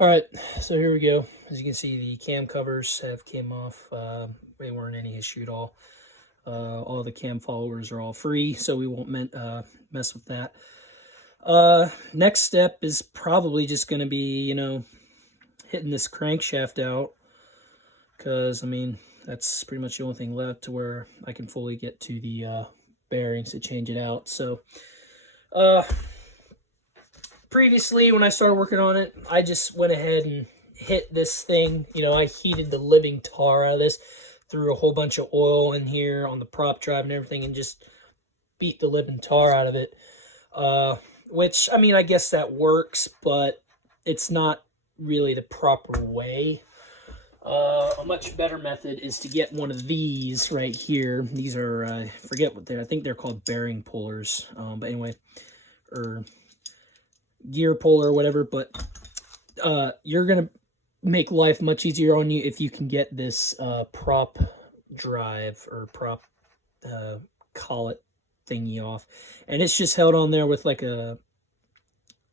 All right, so here we go. As you can see, the cam covers have came off. They weren't any issue at all. All the cam followers are all free, so we won't mess with that. Next step is probably just going to be, hitting this crankshaft out, because, I mean, that's pretty much the only thing left to where I can fully get to the bearings to change it out. So, previously, when I started working on it, I just went ahead and hit this thing. I heated the living tar out of this, threw a whole bunch of oil in here on the prop drive and everything, and just beat the living tar out of it. Which, I mean, I guess that works, but it's not really the proper way. A much better method is to get one of these right here. These are, I forget what I think they're called bearing pullers. But anyway, or gear puller or whatever, but you're going to make life much easier on you if you can get this prop drive or prop collet thingy off. And it's just held on there with like a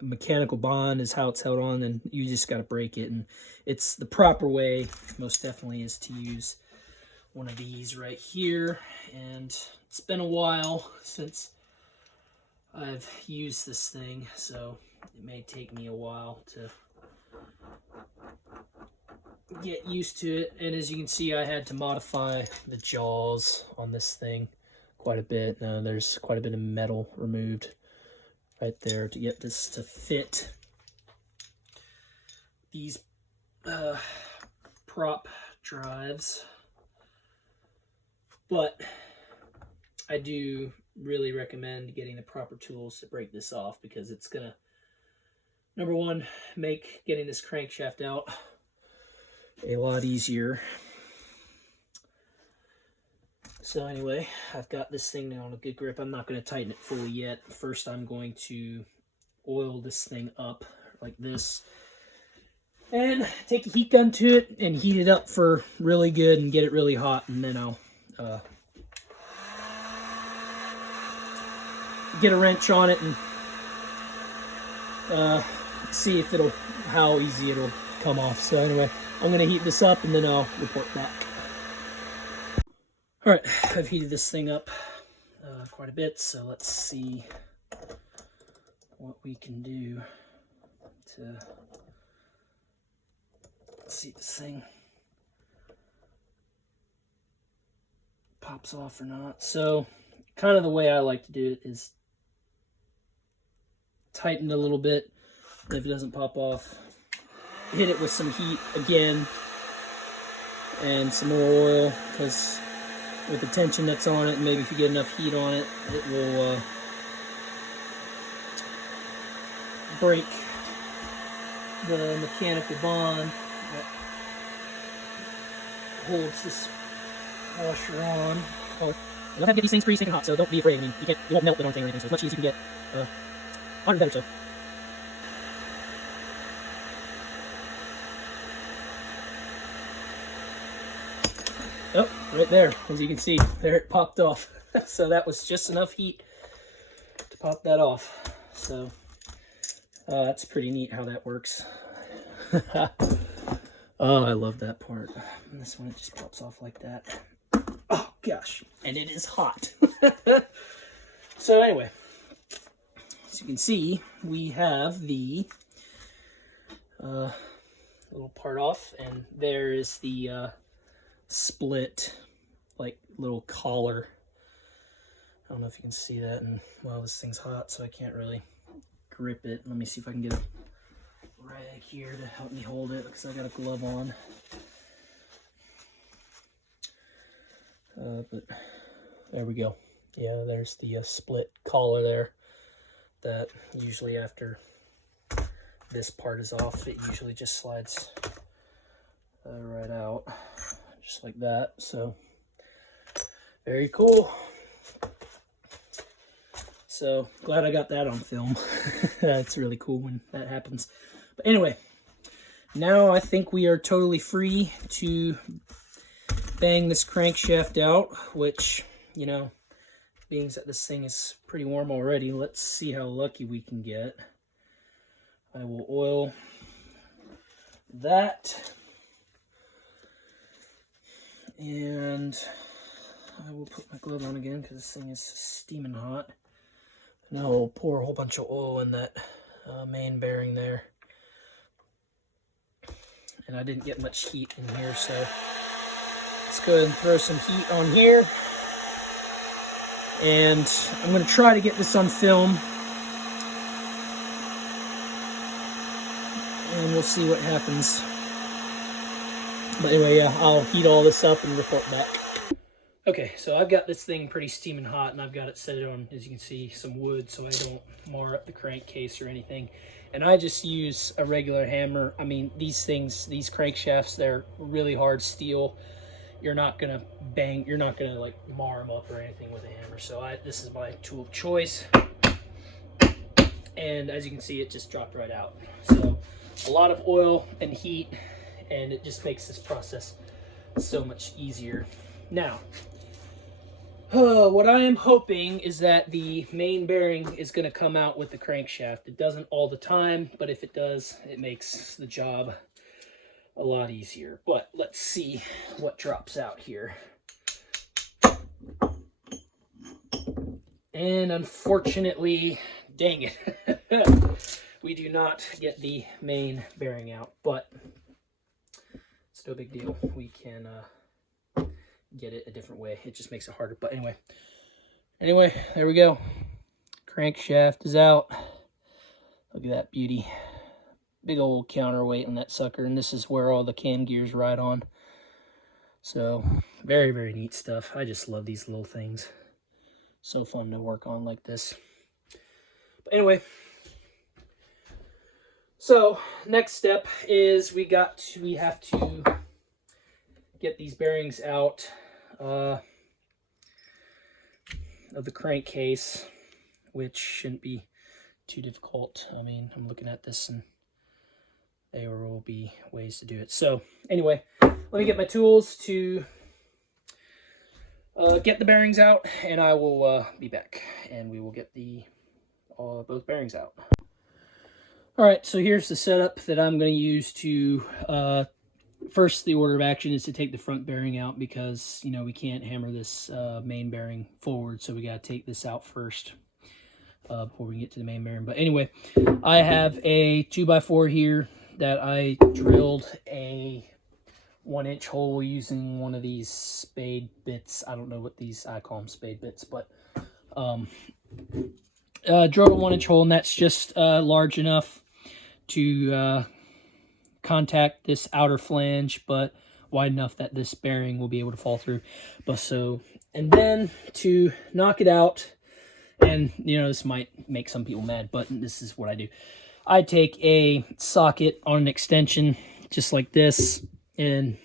mechanical bond is how it's held on, and you just got to break it. And it's the proper way, most definitely, is to use one of these right here. And it's been a while since I've used this thing, so it may take me a while to get used to it. And as you can see, I had to modify the jaws on this thing quite a bit. Now there's quite a bit of metal removed right there to get this to fit these prop drives. But I do really recommend getting the proper tools to break this off, because it's gonna, number one, make getting this crankshaft out a lot easier. So anyway, I've got this thing now on a good grip. I'm not going to tighten it fully yet. First, I'm going to oil this thing up like this, and take a heat gun to it and heat it up for really good and get it really hot, and then I'll get a wrench on it and see if how easy it'll come off. So anyway, I'm going to heat this up and then I'll report back. All right, I've heated this thing up quite a bit, so let's see what we can do to see if this thing pops off or not. So kind of the way I like to do it is tighten it a little bit. If it doesn't pop off, hit it with some heat again and some more oil, because with the tension that's on it, maybe if you get enough heat on it, it will break the mechanical bond that holds this washer on. Oh, you don't have to get these things pretty stinking hot, so don't be afraid. I mean, you won't melt the darn thing or anything, so as much heat as you can get, hotter better. So. Oh, right there, as you can see, there it popped off. So that was just enough heat to pop that off. So that's pretty neat how that works. Oh, I love that part. And this one, it just pops off like that. Oh, gosh. And it is hot. So anyway, as you can see, we have the little part off, and there is the split, like, little collar. I don't know if you can see that, and well, this thing's hot, so I can't really grip it. Let me see if I can get a rag here to help me hold it, because I got a glove on. But there we go. Yeah, there's the split collar there, that usually after this part is off, it usually just slides right out, just like that. So very cool. So glad I got that on film. It's really cool when that happens. But anyway, now I think we are totally free to bang this crankshaft out, which, being that this thing is pretty warm already, let's see how lucky we can get. I will oil that. And I will put my glove on again because this thing is steaming hot. Now I'll pour a whole bunch of oil in that main bearing there. And I didn't get much heat in here, so let's go ahead and throw some heat on here. And I'm going to try to get this on film. And we'll see what happens. But anyway, yeah, I'll heat all this up and report back. Okay, so I've got this thing pretty steaming hot, and I've got it set on, as you can see, some wood so I don't mar up the crankcase or anything. And I just use a regular hammer. I mean, these things, these crankshafts, they're really hard steel. You're not gonna bang, you're not gonna like mar them up or anything with a hammer. So this is my tool of choice. And as you can see, it just dropped right out. So a lot of oil and heat, and it just makes this process so much easier. Now, what I am hoping is that the main bearing is going to come out with the crankshaft. It doesn't all the time, but if it does, it makes the job a lot easier. But let's see what drops out here. And unfortunately, dang it, we do not get the main bearing out, but it's no big deal. We can get it a different way. It just makes it harder. But anyway, there we go. Crankshaft is out. Look at that beauty. Big old counterweight on that sucker, and this is where all the cam gears ride on. So very, very neat stuff. I just love these little things. So fun to work on like this. But anyway, so next step is we have to get these bearings out of the crankcase, which shouldn't be too difficult. I mean, I'm looking at this and there will be ways to do it. So anyway, let me get my tools to get the bearings out, and I will be back, and we will get both bearings out. All right, so here's the setup that I'm going to use to first, the order of action is to take the front bearing out because, you know, we can't hammer this main bearing forward, so we got to take this out first before we get to the main bearing. But anyway, I have a 2x4 here that I drilled a 1-inch hole using one of these spade bits. I don't know what these, I call them spade bits, but drilled a 1-inch hole, and that's just large enough to contact this outer flange, but wide enough that this bearing will be able to fall through. But so, and then to knock it out, and you know, this might make some people mad, but this is what I do. I take a socket on an extension just like this, and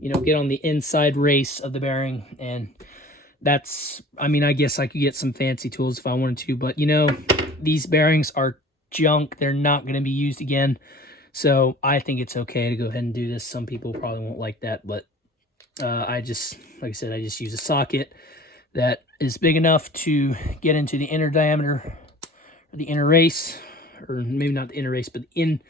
you know, get on the inside race of the bearing. And that's, I mean, I guess I could get some fancy tools if I wanted to, but you know, these bearings are junk. They're not going to be used again. So I think it's okay to go ahead and do this. Some people probably won't like that, but I just, like I said, I just use a socket that is big enough to get into the inner diameter, or the inner race, or maybe not the inner race, but the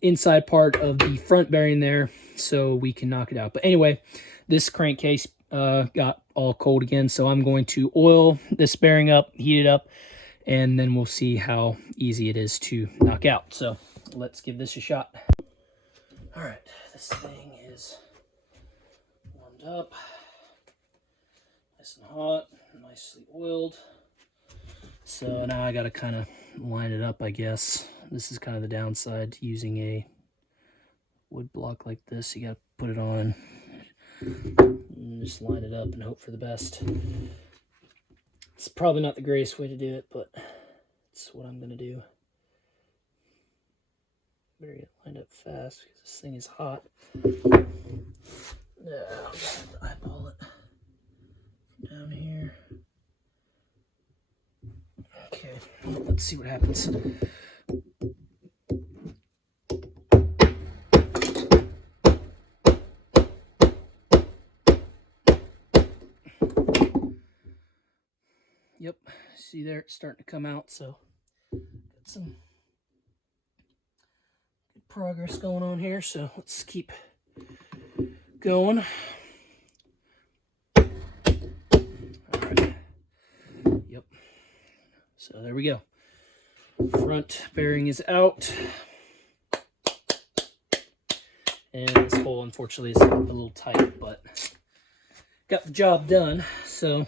inside part of the front bearing there, so we can knock it out. But anyway, this crankcase got all cold again, so I'm going to oil this bearing up, heat it up, and then we'll see how easy it is to knock out. So let's give this a shot. All right, this thing is warmed up, nice and hot, nicely oiled. So now I got to kind of line it up, I guess. This is kind of the downside to using a wood block like this. You got to put it on and just line it up and hope for the best. It's probably not the greatest way to do it, but it's what I'm going to do. Better get lined up fast because this thing is hot. Yeah, I'll just have to eyeball it from down here. Okay, let's see what happens. Yep, see there, it's starting to come out, so got some good progress going on here, so let's keep going. All right. Yep. So there we go. Front bearing is out. And this hole, unfortunately, is a little tight, but got the job done. So,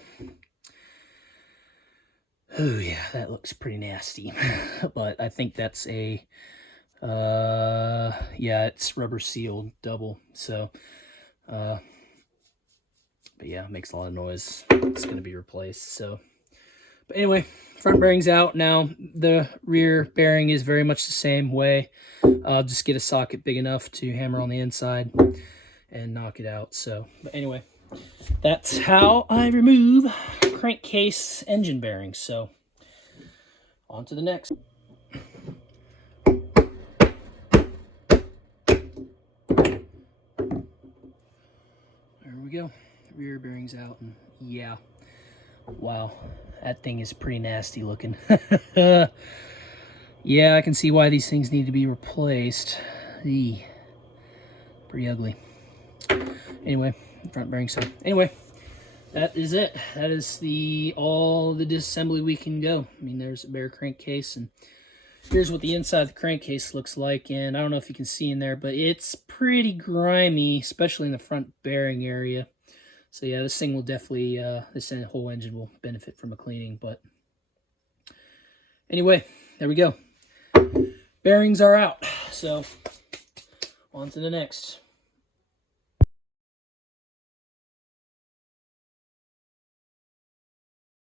oh yeah, that looks pretty nasty. But I think that's a, yeah, it's rubber sealed double. So, but yeah, it makes a lot of noise. It's going to be replaced. So, but anyway, front bearing's out. Now, the rear bearing is very much the same way. I'll just get a socket big enough to hammer on the inside and knock it out. So, but anyway, that's how I remove crankcase engine bearings. So, on to the next. There we go. Rear bearings out, and yeah, wow, that thing is pretty nasty looking. Yeah, I can see why these things need to be replaced. Eee, pretty ugly. Anyway, front bearing. So anyway, that is it. That is all the disassembly we can go. I mean, there's a bare crankcase, and here's what the inside of the crankcase looks like. And I don't know if you can see in there, but it's pretty grimy, especially in the front bearing area. So yeah, this thing will definitely, this whole engine will benefit from a cleaning. But anyway, there we go. Bearings are out. So on to the next.